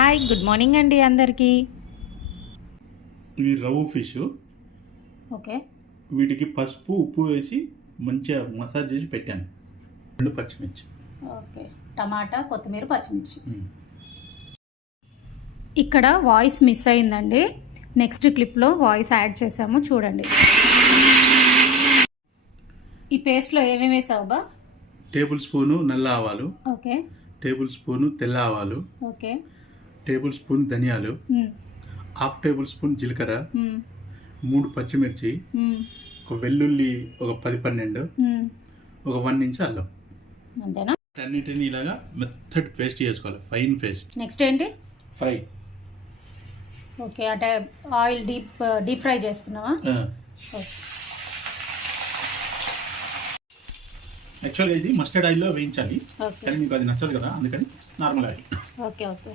Hi good morning అండి అందరికీ. ఇవి రవ్వు ఫిష్. ఓకే, వీటికి పసుపు ఉప్పు వేసి మంచిగా మసాజ్ చేసి పెట్టాను. 2 పచ్చిమిర్చి. ఓకే, టమాటా, కొత్తిమీర, పచ్చిమిర్చి. ఇక్కడ వాయిస్ మిస్ అయిందండి. నెక్స్ట్ క్లిప్లో వాయిస్ యాడ్ చేసాము, చూడండి. ఈ పేస్ట్లో ఏమేమి వేసావు బా? టేబుల్ స్పూను నల్ల ఆవాలు, ఓకే, టేబుల్ స్పూను తెల్ల ఆవాలు, ఓకే, టేబుల్ స్పూన్ ధనియాలు, హాఫ్ టేబుల్ స్పూన్ జీలకర్ర, 3 పచ్చిమిర్చి, ఒక వెల్లుల్లి ఒక 10-12, ఒక 1 ఇంచ్ అల్లం. అంతేనా? అన్నిటిని ఇలాగా మెత్తడ్ పేస్ట్ చేసుకోవాలి, ఫైన్ పేస్ట్. నెక్స్ట్ ఏంటి? ఫ్రై. ఓకే, అంటే ఆయిల్ డీప్ ఫ్రై చేస్తున్నావా? యాక్చువల్గా ఇది మస్టర్డ్ ఆయిల్లో వేయించాలి, కానీ మీకు అది నచ్చదు కదా, అందుకని normal oil. Okay okay,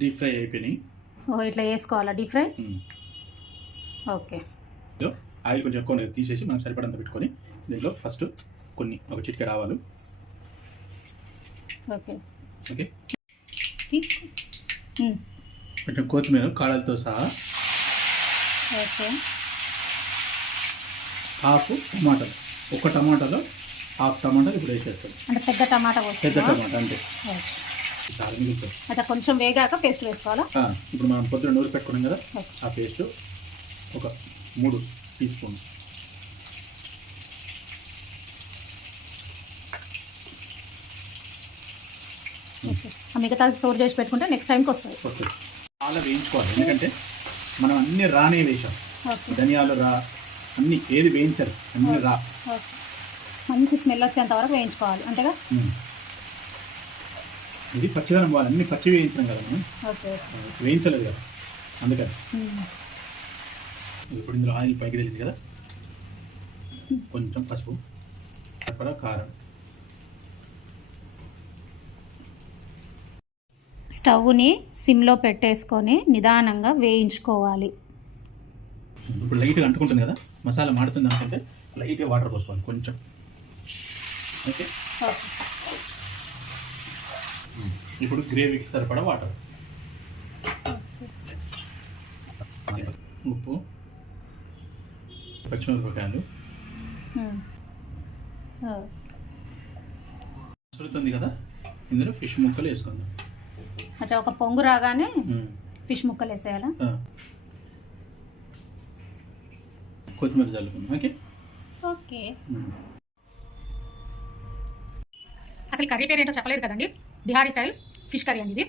deep fry అయిపోయినాయి. ఇట్లా వేసుకోవాలా డీప్ ఫ్రై? ఓకే, ఆయిల్ కొంచెం ఎక్కువ తీసేసి మనం సరిపడంత పెట్టుకొని దీంట్లో ఫస్ట్ ఒక చిటికెడు ఆవాలు. ఓకే ఓకే, తీసుకో. కొంచెం కొత్తిమీర కాడలతో సహా. ఓకే, హాఫ్ టమాటాలు, ఒక టమాటాలో హాఫ్ టమాటాలు ఇప్పుడు వేసేస్తాం. అంటే పెద్ద టమాటా, పెద్ద టమాటా అంటే చాలా మిగులుతుంది. అచ్చా, కొంచెం వేగాక పేస్ట్ వేసుకోవాలా? ఇప్పుడు మనం పొద్దున నూనె పెట్టుకున్నాం కదా, ఆ పేస్ట్ ఒక 3 టీ స్పూన్. మిగతా స్టోర్ చేసి పెట్టుకుంటే నెక్స్ట్ టైంకి వస్తుంది. చాలా వేయించుకోవాలి, ఎందుకంటే మనం అన్ని రానే వేసాం. ధనియాలు రా, అన్ని ఏది వేయించాలి, అన్ని రా. మంచి స్మెల్ వచ్చేంత వరకు వేయించుకోవాలి, అంతేగా? ఇది పచ్చిదనం పోవాలి, అన్ని పచ్చి వేయించడం కదా మనం, వేయించలేదు కదా, అందుకని. ఇప్పుడు ఇందులో ఆయిల్ పైకి తెలియదు కదా, కొంచెం పసుపు, సరిపడా కారం. స్టవ్ని సిమ్లో పెట్టేసుకొని నిదానంగా వేయించుకోవాలి. ఇప్పుడు లైట్గా అంటుకుంటుంది కదా, మసాలా మాడుతుంది అనుకుంటే లైట్గా వాటర్ పోసుకోవాలి కొంచెం. ఓకే, ఇప్పుడు గ్రేవీకి సరిపడా వాటర్, ఉప్పు, పచ్చిమిరపకాయలు. మసులుతుంది కదా, ఇందులో ఫిష్ ముక్కలు వేసుకుందాం. అచ్చా, ఒక పొంగు రాగానే ఫిష్ ముక్కలు వేసేయాలా? కొత్తిమీర చల్లుకుందాం. Okay okay. అసలు కర్రీ పేరు ఏంటో చెప్పలేదు కదండి. బిహారీ స్టైల్ ఫిష్ కర్రీ అండి ఇది.